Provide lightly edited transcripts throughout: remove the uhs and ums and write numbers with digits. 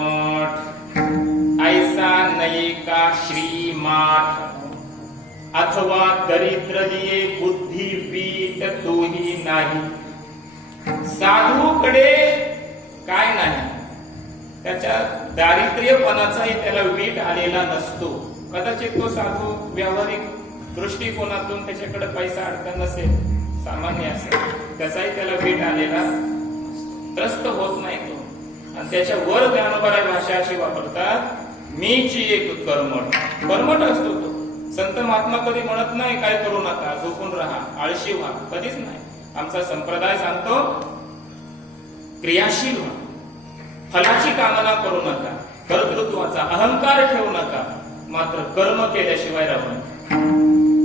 कर्मठ ऐसा नये का श्रीमाठ अथवा दरिद्र दिये बुद्धी पीठ तोही नाही. साधूकडे काय नाही, त्याच्या दारिद्र्यपणाचाही त्याला वीट आलेला नसतो. कदाचित तो साधू व्यावहारिक दृष्टिकोनातून त्याच्याकडे पैसा अडकत नसेल, सामान्य असेल, त्याचाही त्याला वीट आलेला त्रस्त होत नाही तो. आणि त्याच्या वर ज्ञानोबराय भाषा अशी वापरतात, मीची एक कर्मठ. कर्मठ असतो तो. संत महात्मा कधी म्हणत नाही काय करू नका, झोपून राहा, आळशी व्हा, कधीच नाही. आमचा संप्रदाय सांगतो क्रियाशील व्हा, फलाची कामना करू नका, कर्तृत्वाचा अहंकार ठेवू नका, मात्र कर्म केल्याशिवाय राहू नका.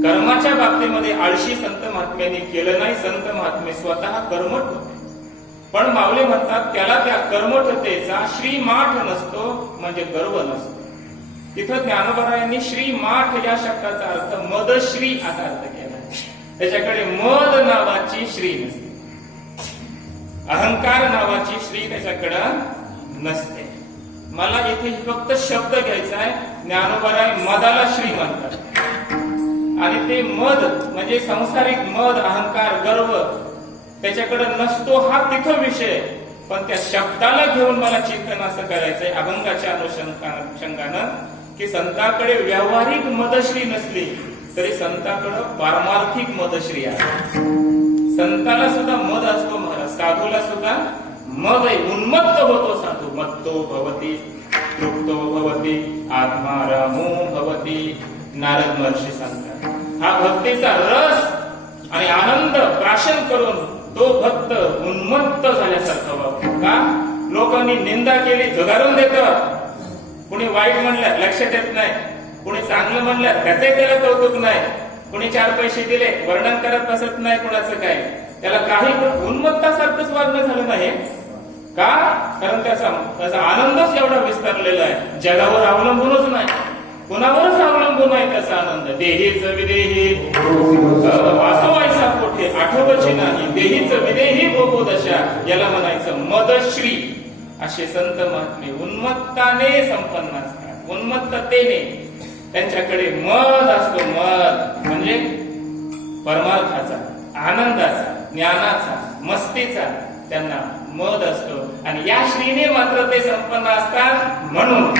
कर्माच्या बाबतीमध्ये आळशी संत महात्म्यांनी केलं नाही. संत महात्मे स्वतः कर्मठ होते. पण माऊली म्हणतात त्याला त्या कर्मठतेचा श्रीमाठ नसतो, म्हणजे गर्व नसतो. तिथं ज्ञानोबरायांनी श्रीमाठ या शब्दाचा अर्थ मदश्री असा अर्थ केला. त्याच्याकडे मद नावाची श्री नसते, अहंकार नावाची श्री त्याच्याकडं नसते. मला इथे फक्त शब्द घ्यायचा आहे. ज्ञानोबराय मदाला श्री म्हणतात, आणि ते मद म्हणजे सांसारिक मद, अहंकार, गर्व त्याच्याकडे नसतो हा तिथं विषय. पण त्या शब्दाला घेऊन मला चिंतन असं करायचंय अभंगाच्या अनुषंगानं की संतांकडे व्यावहारिक मदश्री नसली तरी संतांकडे पारमार्थिक मदश्री आहे. संताला सुद्धा मद असतो महाराज, साधूला सुद्धा मद आहे. उन्मत्त होतो साधू. मत्तो भवती तृप्तो भवती आत्मारामो भवती. नारद महर्षी सांगतात हा भक्तीचा रस आणि आनंद प्राशन करून तो भक्त उन्मत्त झाल्यासारखा वागतो. का? लोकांनी निंदा केली झगारून देतात. कुणी वाईट म्हणलं लक्षात येत नाही, कुणी चांगलं म्हणलं त्याचंही त्याला कौतुक नाही, कुणी 4 पैसे दिले वर्णन करत बसत नाही कुणाचं काय. त्याला काही उन्मत्तासारखंच वागणं झालं नाही. का? कारण त्याचा आनंदच एवढा विस्तारलेला आहे, जगावर अवलंबूनच नाही, कुणावरच अवलंबून आहे त्याचा आनंद. देहीच विदेही वासो ऐसा कोठे आठवची नाही, देहीच विदेही भोगो दशा, याला म्हणायचं मदश्री. असे संत महात्मे उन्मत्ताने संपन्न असतात. उन्मत्ततेने त्यांच्याकडे मद असतो. मद म्हणजे परमार्थाचा, आनंदाचा, ज्ञानाचा, मस्तीचा त्यांना मद असतो. आणि या श्रीने मात्र ते संपन्न असतात. म्हणून